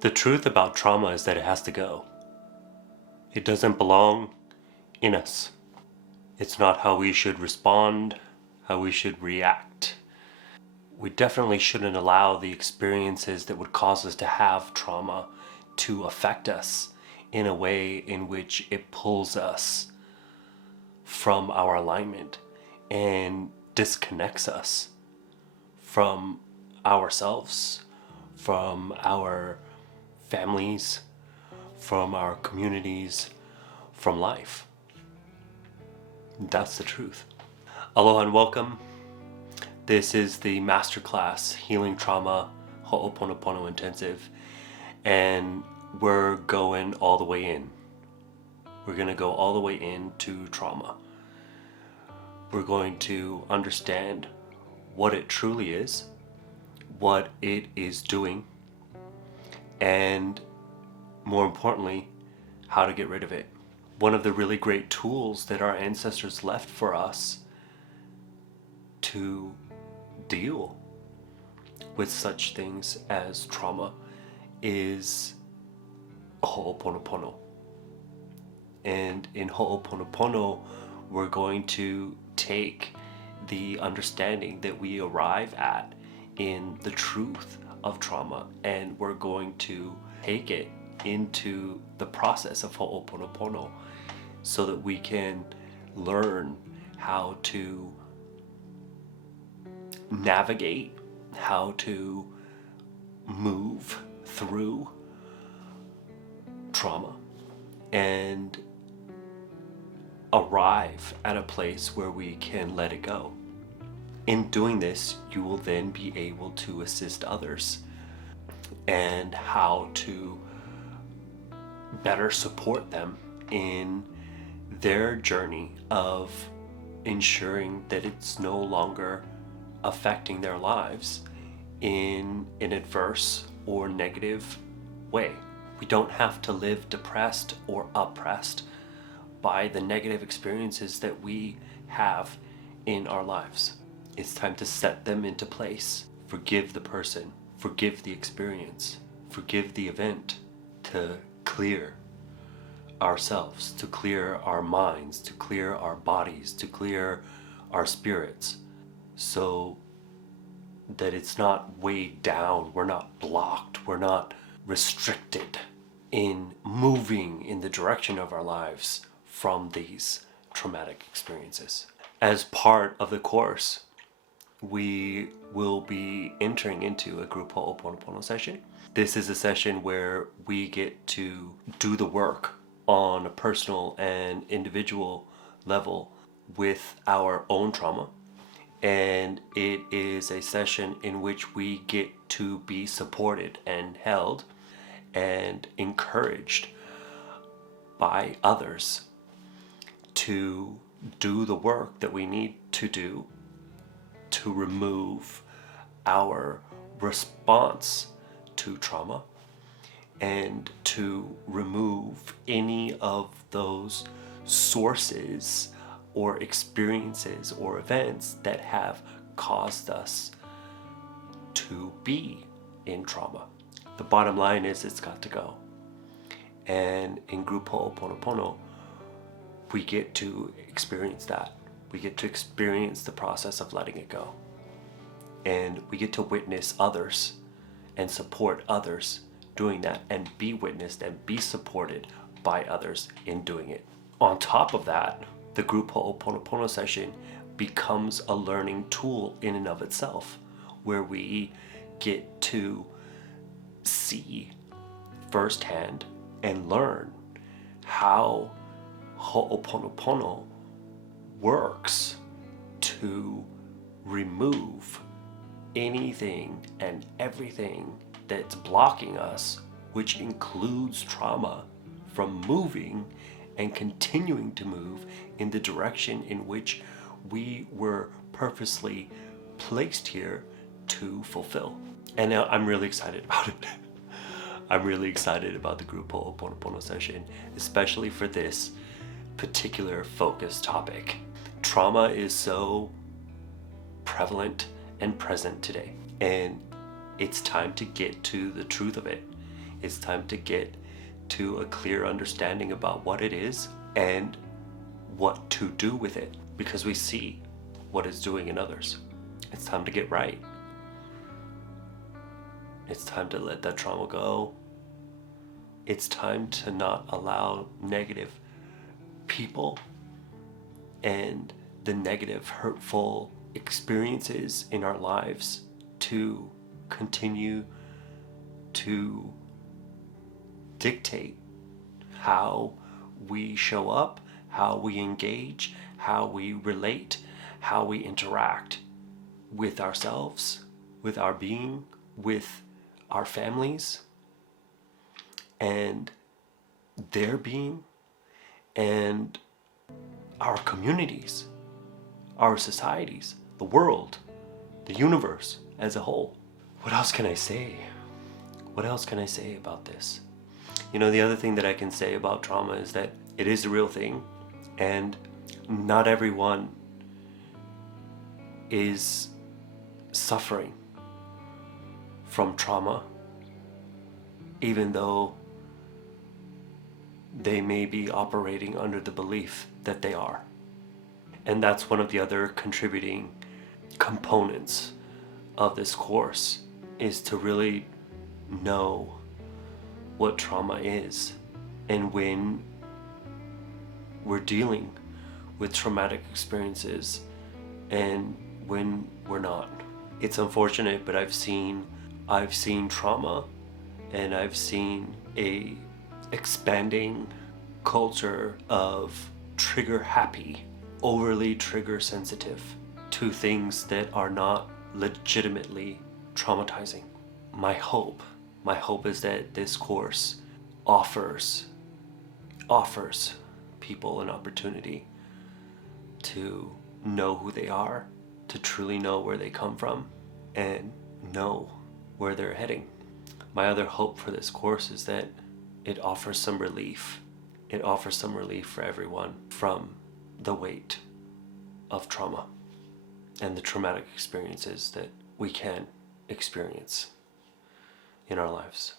The truth about trauma is that it has to go. It doesn't belong in us. It's not how we should respond, how we should react. We definitely shouldn't allow the experiences that would cause us to have trauma to affect us in a way in which it pulls us from our alignment and disconnects us from ourselves, from our families, from our communities, from life. That's the truth. Aloha and welcome. This is the Masterclass Healing Trauma Hooponopono Intensive, and we're going all the way in. We're going to go all the way into trauma. We're going to understand what it truly is, what it is doing, and more importantly, how to get rid of it. One of the really great tools that our ancestors left for us to deal with such things as trauma is Ho'oponopono. And in Ho'oponopono, we're going to take the understanding that we arrive at in the truth of trauma, and we're going to take it into the process of Ho'oponopono so that we can learn how to navigate, how to move through trauma and arrive at a place where we can let it go. In doing this, you will then be able to assist others and how to better support them in their journey of ensuring that it's no longer affecting their lives in an adverse or negative way. We don't have to live depressed or oppressed by the negative experiences that we have in our lives. It's time to set them into place. Forgive the person, forgive the experience, forgive the event, to clear ourselves, to clear our minds, to clear our bodies, to clear our spirits, so that it's not weighed down, we're not blocked, we're not restricted in moving in the direction of our lives from these traumatic experiences. As part of the course, we will be entering into a group Ho'oponopono session. This is a session where we get to do the work on a personal and individual level with our own trauma. And it is a session in which we get to be supported and held and encouraged by others to do the work that we need to do to remove our response to trauma and to remove any of those sources or experiences or events that have caused us to be in trauma. The bottom line is it's got to go. And in group Ho'oponopono, we get to experience that. We get to experience the process of letting it go. And we get to witness others and support others doing that, and be witnessed and be supported by others in doing it. On top of that, the group Ho'oponopono session becomes a learning tool in and of itself, where we get to see firsthand and learn how Ho'oponopono works to remove anything and everything that's blocking us, which includes trauma, from moving and continuing to move in the direction in which we were purposely placed here to fulfill. And now I'm really excited about it. I'm really excited about the group Ho'oponopono session, especially for this particular focus topic. Trauma is so prevalent and present today, and it's time to get to the truth of it. It's time to get to a clear understanding about what it is and what to do with it, because we see what it's doing in others. It's time to get right. It's time to let that trauma go. It's time to not allow negative people and the negative, hurtful experiences in our lives to continue to dictate how we show up, how we engage, how we relate, how we interact with ourselves, with our being, with our families, and their being, and our communities, our societies, the world, the universe as a whole. What else can I say? What else can I say about this? You know, the other thing that I can say about trauma is that it is a real thing, and not everyone is suffering from trauma, even though they may be operating under the belief that they are. And that's one of the other contributing components of this course, is to really know what trauma is, and when we're dealing with traumatic experiences and when we're not. It's unfortunate, but I've seen trauma, and I've seen a expanding culture of trigger happy, overly trigger sensitive to things that are not legitimately traumatizing. My hope is that this course offers people an opportunity to know who they are, to truly know where they come from, and know where they're heading. My other hope for this course is that it offers some relief. It offers some relief for everyone from the weight of trauma and the traumatic experiences that we can experience in our lives.